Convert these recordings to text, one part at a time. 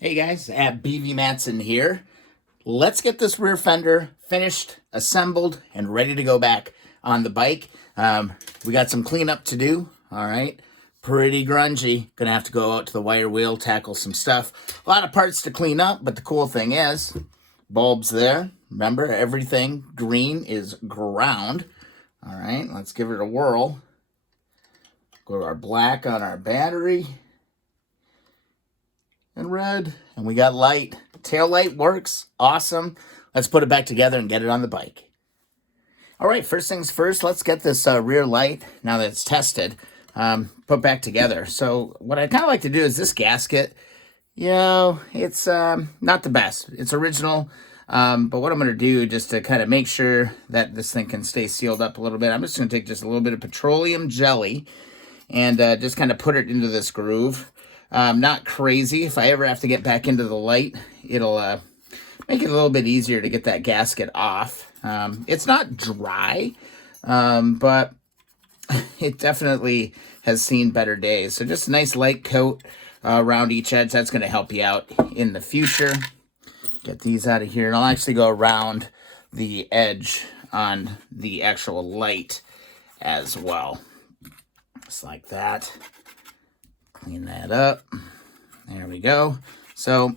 Hey guys, at BV Matson here. Let's get this rear fender finished, assembled, and ready to go back on the bike. We got some cleanup to do, all right? Pretty grungy. Gonna have to go out to the wire wheel, tackle some stuff. A lot of parts to clean up, but the cool thing is, bulbs there. Remember, everything green is ground. All right, let's give it a whirl. Go to our black on our battery. And red, and we got light. Tail light works, awesome. Let's put it back together and get it on the bike. All right, first things first, let's get this rear light, now that it's tested, put back together. So what I kind of like to do is this gasket, it's not the best. It's original, but what I'm going to do just to kind of make sure that this thing can stay sealed up a little bit, I'm just going to take just a little bit of petroleum jelly and just kind of put it into this groove. Not crazy. If I ever have to get back into the light, it'll make it a little bit easier to get that gasket off. It's not dry, but it definitely has seen better days. So just a nice light coat around each edge. That's going to help you out in the future. Get these out of here. And I'll actually go around the edge on the actual light as well. Just like that. Clean that up. There we go. So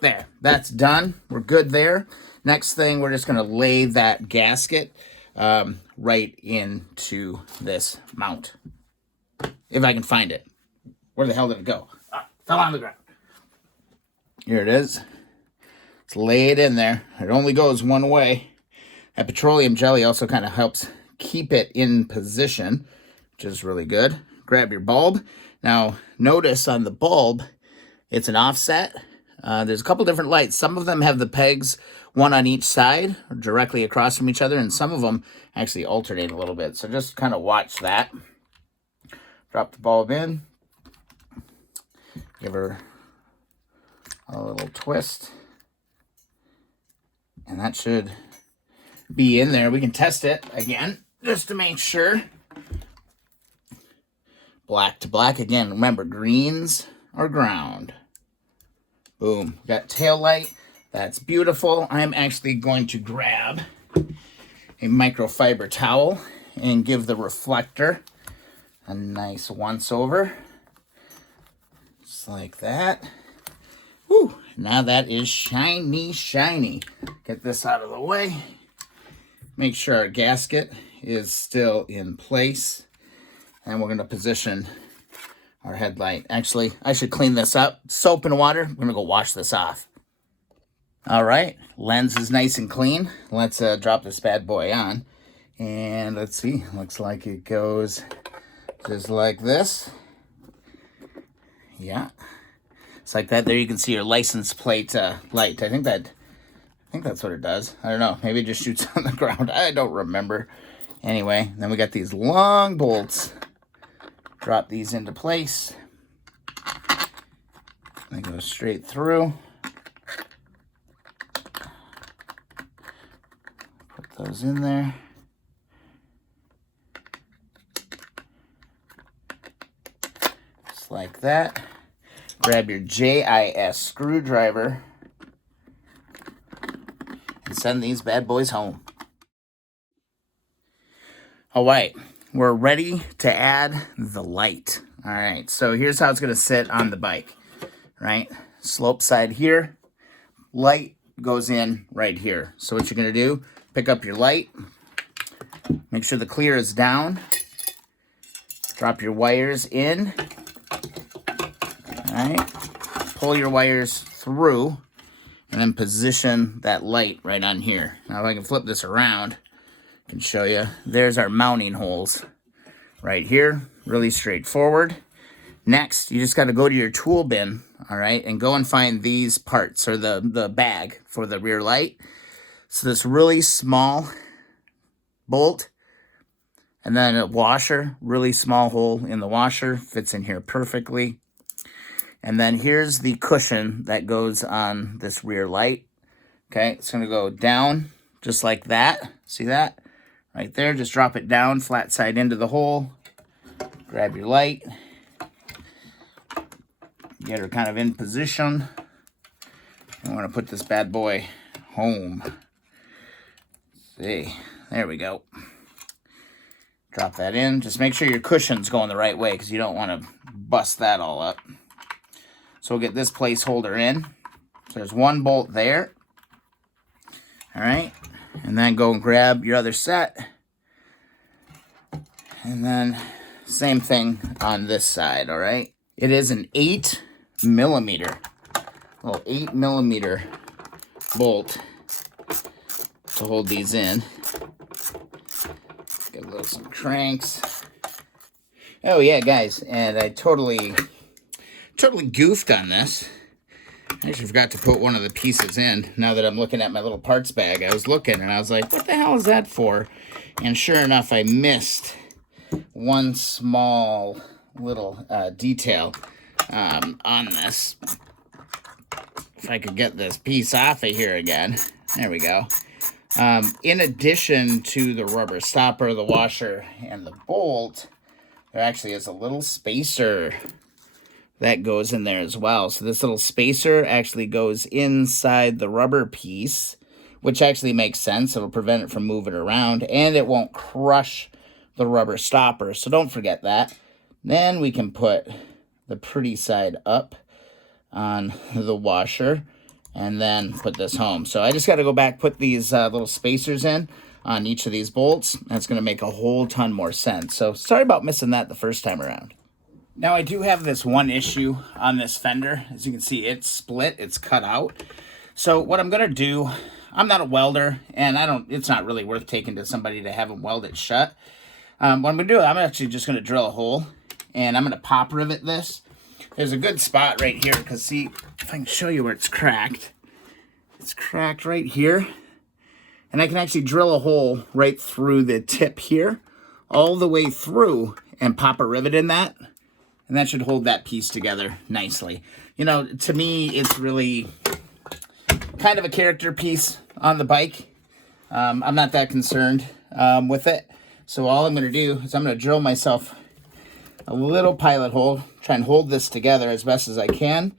there, that's done. We're good there. Next thing, we're just going to lay that gasket right into this mount. If I can find it. Where the hell did it go? Fell on the ground. Here it is. Let's lay it in there. It only goes one way. That petroleum jelly also kind of helps keep it in position, which is really good. Grab your bulb. Now, notice on the bulb, it's an offset. There's a couple different lights. Some of them have the pegs, one on each side, directly across from each other, and some of them actually alternate a little bit. So just kind of watch that. Drop the bulb in. Give her a little twist. And that should be in there. We can test it again, just to make sure. Black to black. Again, remember, greens are ground. Boom. Got tail light. That's beautiful. I'm actually going to grab a microfiber towel and give the reflector a nice once over. Just like that. Woo. Now that is shiny, shiny. Get this out of the way. Make sure our gasket is still in place. And we're going to position our headlight. Actually, I should clean this up. Soap and water. We're going to go wash this off. All right. Lens is nice and clean. Let's drop this bad boy on. And let's see. Looks like it goes just like this. Yeah. It's like that. There you can see your license plate light. I think that's what it does. I don't know. Maybe it just shoots on the ground. I don't remember. Anyway, then we got these long bolts. Drop these into place. They go straight through. Put those in there. Just like that. Grab your JIS screwdriver and send these bad boys home. All right. We're ready to add the light. All right, so here's how it's going to sit on the bike, right? Slope side here, light goes in right here. So what you're going to do, pick up your light, make sure the clear is down, drop your wires in, all right? Pull your wires through, and then position that light right on here. Now if I can flip this around, can show you. There's our mounting holes right here. Really straightforward. Next, you just got to go to your tool bin, all right, and go and find these parts, or the bag for the rear light. So this really small bolt, and then a washer, really small hole in the washer, fits in here perfectly. And then here's the cushion that goes on this rear light. Okay, it's going to go down just like that. See that? Right there, just drop it down, flat side into the hole. Grab your light. Get her kind of in position. I want to put this bad boy home. See, there we go. Drop that in. Just make sure your cushion's going the right way because you don't want to bust that all up. So we'll get this placeholder in. So there's one bolt there. All right. And then go and grab your other set. And then same thing on this side, all right? It is an 8mm, little 8mm bolt to hold these in. Give a little some cranks. Oh yeah, guys, and I totally goofed on this. I actually forgot to put one of the pieces in. Now that I'm looking at my little parts bag, I was looking and I was like, what the hell is that for? And sure enough, I missed one small little detail on this. If I could get this piece off of here again. There we go. In addition to the rubber stopper, the washer, and the bolt, there actually is a little spacer that goes in there as well. So this little spacer actually goes inside the rubber piece, which actually makes sense. It'll prevent it from moving around, and it won't crush the rubber stopper. So don't forget that. Then we can put the pretty side up on the washer, and then put this home. So I just got to go back, put these little spacers in on each of these bolts. That's going to make a whole ton more sense. So sorry about missing that the first time around. Now I do have this one issue on this fender. As you can see, it's split, it's cut out. So what I'm going to do, I'm not a welder, and it's not really worth taking to somebody to have them weld it shut. What I'm going to do, I'm actually just going to drill a hole, and I'm going to pop rivet this. There's a good spot right here, because see, if I can show you where it's cracked. It's cracked right here. And I can actually drill a hole right through the tip here, all the way through, and pop a rivet in that. And that should hold that piece together nicely. You know, to me, it's really kind of a character piece on the bike. I'm not that concerned with it. So all I'm going to do is I'm going to drill myself a little pilot hole, try and hold this together as best as I can,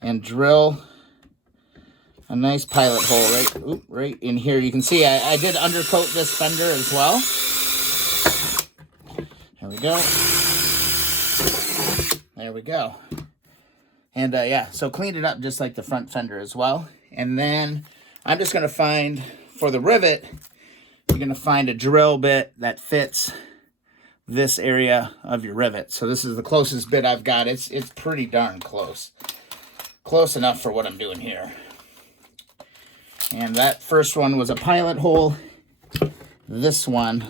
and drill a nice pilot hole right in here. You can see I did undercoat this fender as well. There we go. There we go. And yeah, so cleaned it up just like the front fender as well. And then I'm just going to find, for the rivet, you're going to find a drill bit that fits this area of your rivet. So this is the closest bit I've got. It's pretty darn close. Close enough for what I'm doing here. And that first one was a pilot hole. This one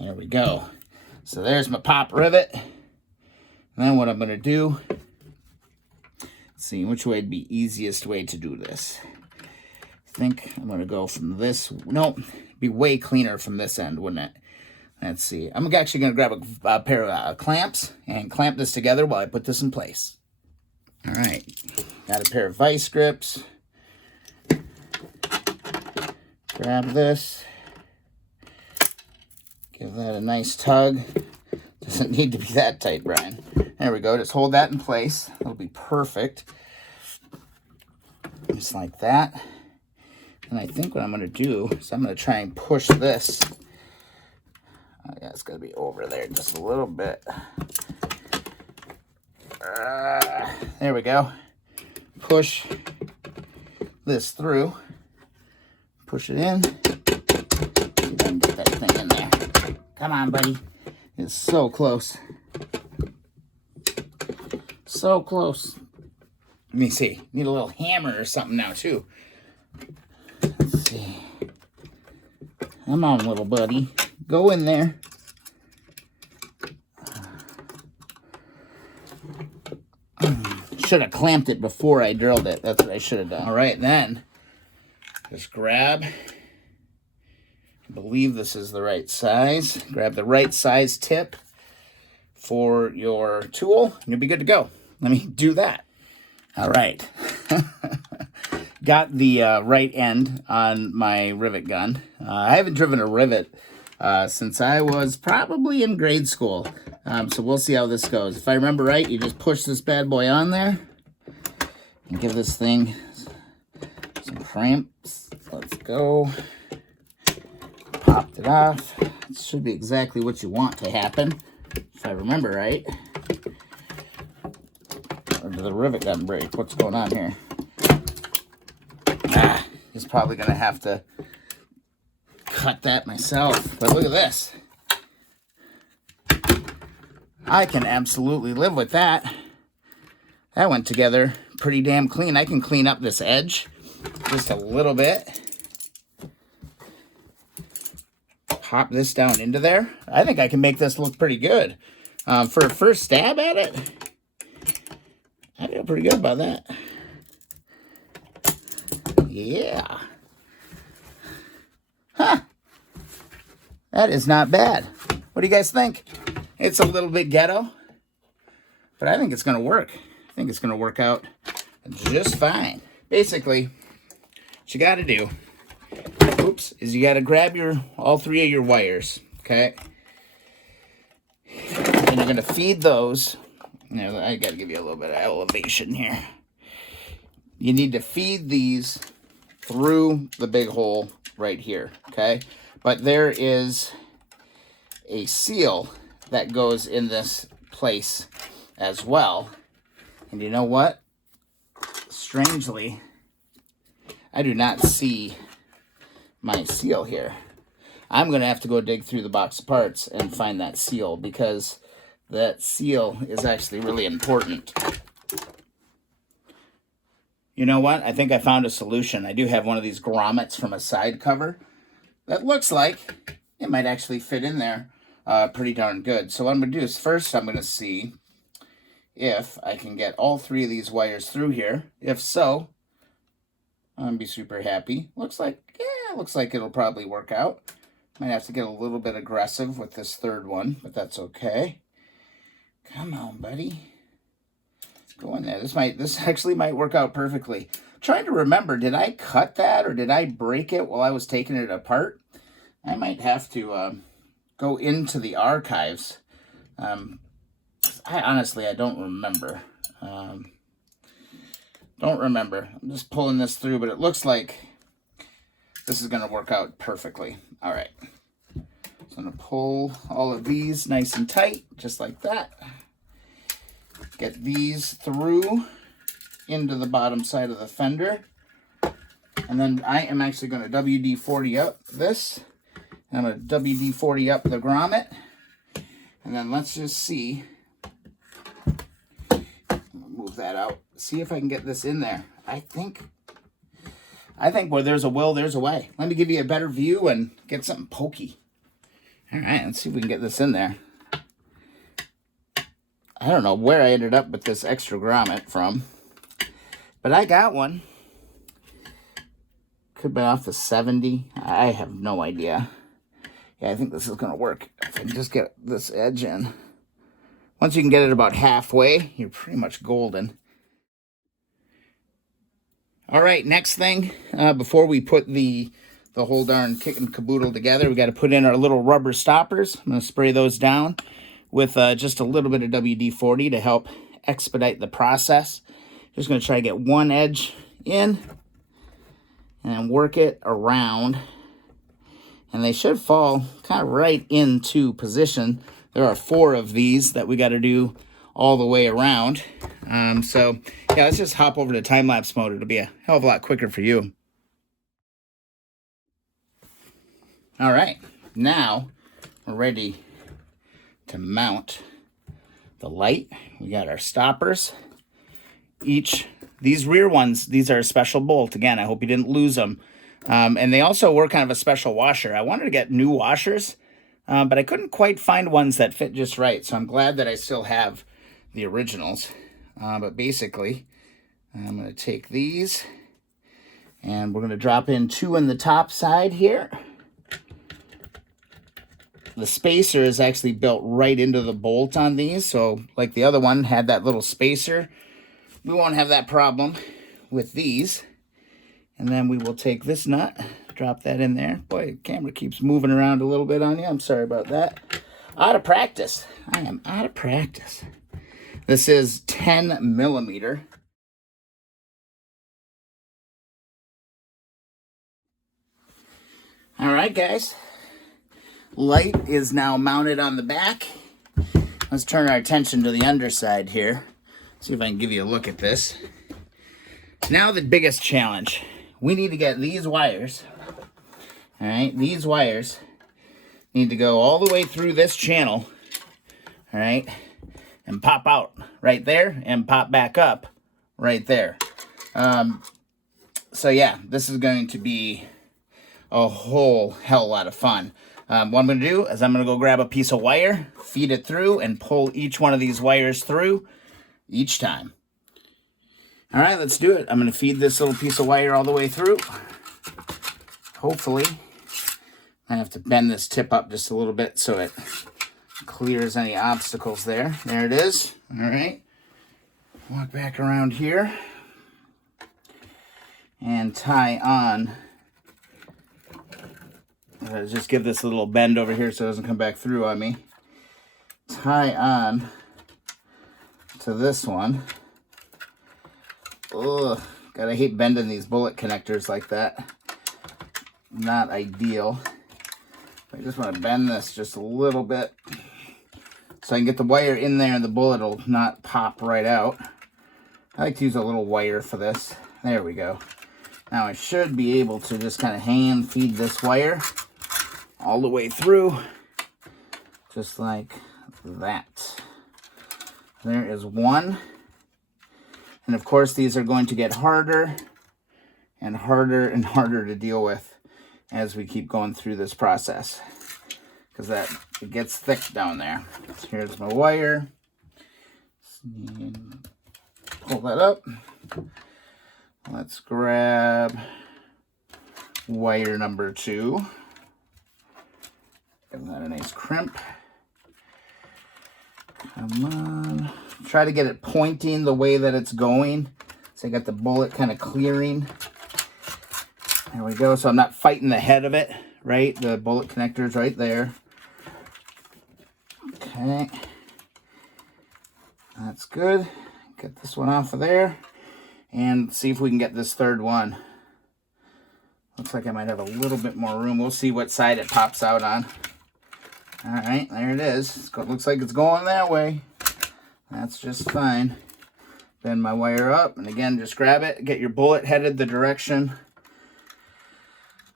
there we go. So there's my pop rivet. And then what I'm going to do, let's see which way would be easiest way to do this. I think I'm going to go from this. Nope, it'd be way cleaner from this end, wouldn't it? Let's see. I'm actually going to grab a pair of clamps and clamp this together while I put this in place. All right. Got a pair of vice grips. Grab this. Give that a nice tug. Doesn't need to be that tight, Brian. There we go. Just hold that in place. That'll be perfect. Just like that. And I think what I'm going to do is I'm going to try and push this. Oh, yeah, it's going to be over there just a little bit. There we go. Push this through. Push it in. See if I can get that thing in there. Come on, buddy. It's so close. So close. Let me see. Need a little hammer or something now, too. Let's see. Come on, little buddy. Go in there. Should have clamped it before I drilled it. That's what I should have done. All right, then. Just grab. I believe this is the right size. Grab the right size tip for your tool, and you'll be good to go. Let me do that. All right. Got the right end on my rivet gun. I haven't driven a rivet since I was probably in grade school. So we'll see how this goes. If I remember right, you just push this bad boy on there and give this thing some cramps. Let's go. Popped it off. It should be exactly what you want to happen, if I remember right. Or did the rivet gun break? What's going on here? He's probably going to have to cut that myself. But look at this. I can absolutely live with that. That went together pretty damn clean. I can clean up this edge just a little bit. Pop this down into there. I think I can make this look pretty good. For a first stab at it, I feel pretty good about that. Yeah. Huh. That is not bad. What do you guys think? It's a little bit ghetto, but I think it's going to work. I think it's going to work out just fine. Basically, what you got to do, is you got to grab all three of your wires, okay? And you're going to feed those. Now, I got to give you a little bit of elevation here. You need to feed these through the big hole right here, okay? But there is a seal that goes in this place as well. And you know what? Strangely, I do not see my seal here. I'm going to have to go dig through the box of parts and find that seal, because that seal is actually really important. You know what? I think I found a solution. I do have one of these grommets from a side cover that looks like it might actually fit in there pretty darn good. So what I'm going to do is first I'm going to see if I can get all three of these wires through here. If so, I'm going to be super happy. Looks like it'll probably work out. Might have to get a little bit aggressive with this third one, but that's okay. Come on, buddy. Go in there. This actually might work out perfectly. I'm trying to remember, did I cut that or did I break it while I was taking it apart? I might have to go into the archives. I don't remember. Don't remember. I'm just pulling this through, but it looks like this is going to work out perfectly. All right. So I'm going to pull all of these nice and tight, just like that. Get these through into the bottom side of the fender. And then I am actually going to WD-40 up this. And I'm going to WD-40 up the grommet. And then let's just see. Move that out. See if I can get this in there. I think where there's a will, there's a way. Let me give you a better view and get something pokey. All right, let's see if we can get this in there. I don't know where I ended up with this extra grommet from, but I got one. Could have been off the 70. I have no idea. Yeah, I think this is going to work. If I can just get this edge in. Once you can get it about halfway, you're pretty much golden. All right, next thing, before we put the whole darn kit and caboodle together, we got to put in our little rubber stoppers. I'm going to spray those down with just a little bit of WD-40 to help expedite the process. Just going to try to get one edge in and work it around. And they should fall kind of right into position. There are 4 of these that we got to do all the way around. So yeah, let's just hop over to time-lapse mode. It'll be a hell of a lot quicker for you. All right, now we're ready to mount the light. We got our stoppers. These rear ones, these are a special bolt. Again, I hope you didn't lose them. And they also were kind of a special washer. I wanted to get new washers, but I couldn't quite find ones that fit just right. So I'm glad that I still have the originals. But basically, I'm going to take these and we're going to drop in 2 in the top side here. The spacer is actually built right into the bolt on these. So like the other one had that little spacer, we won't have that problem with these. And then we will take this nut, drop that in there. Boy, the camera keeps moving around a little bit on you. I'm sorry about that. Out of practice. I am out of practice. This is 10 millimeter. All right, guys. Light is now mounted on the back. Let's turn our attention to the underside here. See if I can give you a look at this. Now the biggest challenge. We need to get these wires. All right, these wires need to go all the way through this channel. All right, and pop out right there and pop back up right there. So yeah, this is going to be a whole hell lot of fun. What I'm going to do is I'm going to go grab a piece of wire, feed it through, and pull each one of these wires through each time. All right, let's do it. I'm going to feed this little piece of wire all the way through. Hopefully, I have to bend this tip up just a little bit so it clears any obstacles there. There it is. All right. Walk back around here and tie on. Just give this a little bend over here so it doesn't come back through on me. Tie on to this one. Ugh, God, I hate bending these bullet connectors like that. Not ideal. I just want to bend this just a little bit so I can get the wire in there and the bullet will not pop right out. I like to use a little wire for this. There we go. Now I should be able to just kind of hand feed this wire all the way through, just like that. There is one. And of course, these are going to get harder and harder and harder to deal with as we keep going through this process, because it gets thick down there. So here's my wire. Pull that up. Let's grab wire number 2. Give that a nice crimp. Come on. Try to get it pointing the way that it's going. So I got the bullet kind of clearing. There we go. So I'm not fighting the head of it, right? The bullet connector's right there. Okay. That's good. Get this one off of there. And see if we can get this third one. Looks like I might have a little bit more room. We'll see what side it pops out on. All right, there it is. Looks like it's going that way. That's just fine. Bend my wire up, and again, just grab it. Get your bullet headed the direction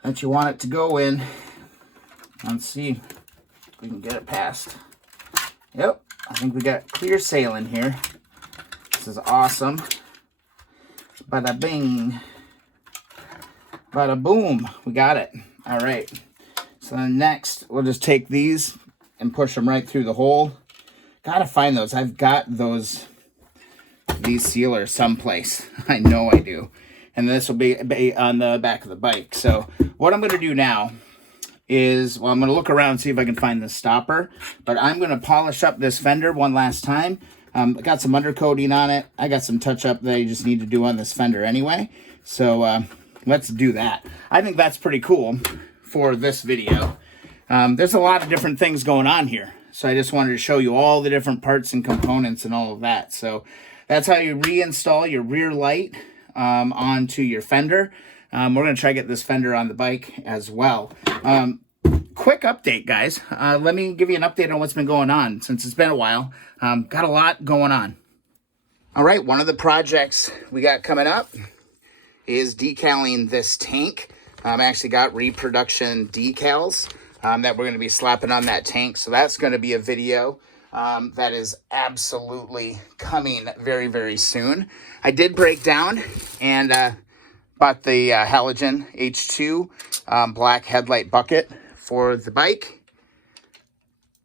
that you want it to go in. Let's see if we can get it past. Yep, I think we got clear sailing here. This is awesome. Bada bing. Bada boom. We got it. All right. So then next, we'll just take these and push them right through the hole. Gotta find those. I've got these sealers someplace. I know I do. And this will be on the back of the bike. So what I'm going to do now is, well, I'm going to look around and see if I can find the stopper. But I'm going to polish up this fender one last time. I got some undercoating on it. I got some touch-up that I just need to do on this fender anyway. So let's do that. I think that's pretty cool for this video. There's a lot of different things going on here. So I just wanted to show you all the different parts and components and all of that. So that's how you reinstall your rear light onto your fender. We're going to try to get this fender on the bike as well. Quick update, guys. Let me give you an update on what's been going on since it's been a while. Got a lot going on. All right, one of the projects we got coming up is decaling this tank. I actually got reproduction decals that we're going to be slapping on that tank. So that's going to be a video that is absolutely coming very, very soon. I did break down and bought the halogen H2 black headlight bucket for the bike.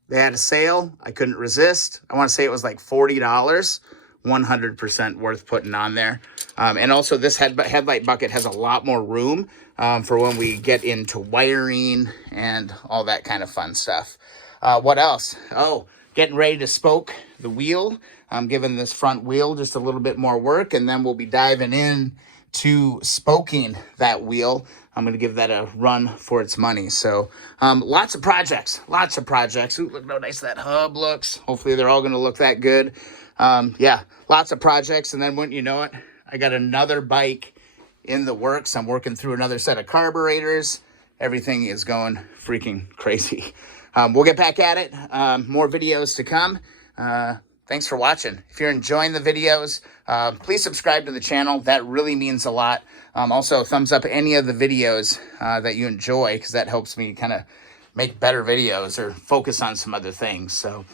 They had a sale. I couldn't resist. I want to say it was like $40. 100% worth putting on there. And also this headlight bucket has a lot more room for when we get into wiring and all that kind of fun stuff. What else? Oh, getting ready to spoke the wheel. I'm giving this front wheel just a little bit more work, and then we'll be diving in to spoking that wheel. I'm going to give that a run for its money. So lots of projects. Ooh, look how nice that hub looks. Hopefully they're all going to look that good. Yeah, lots of projects. And then wouldn't you know it, I got another bike in the works. I'm working through another set of carburetors. Everything is going freaking crazy. We'll get back at it. More videos to come. Thanks for watching. If you're enjoying the videos, please subscribe to the channel. That really means a lot. Also, thumbs up any of the videos that you enjoy, because that helps me kind of make better videos or focus on some other things. So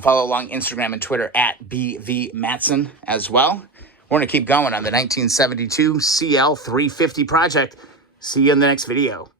follow along Instagram and Twitter at BVMatson as well. We're going to keep going on the 1972 CL350 project. See you in the next video.